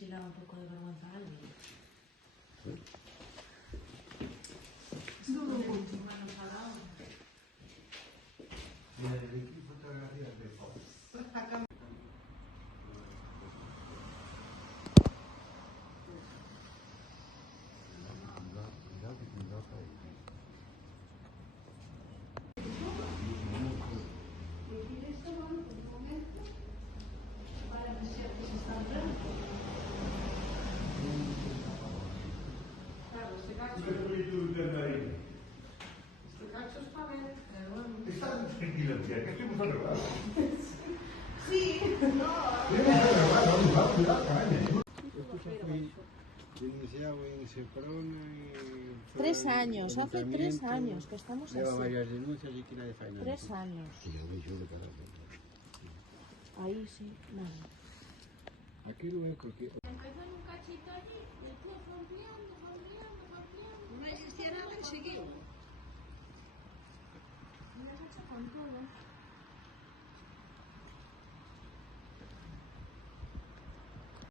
si da un poco de vergüenza a alguien. Manos a la obra. Y el equipo fotografías de fotos. Está tranquilo, tía, que estoy muy arreglado. Sí, no. Vamos, caña. Iniciado en Seprona y... 3 años, hace 3 años que estamos lleva así. varias denuncias y quiere de faena. 3 años. Ahí sí, nada. Aquí no es porque... Empezó en un cachito allí, después fue ampliando. No existía nada y seguimos. Me has hecho con todo.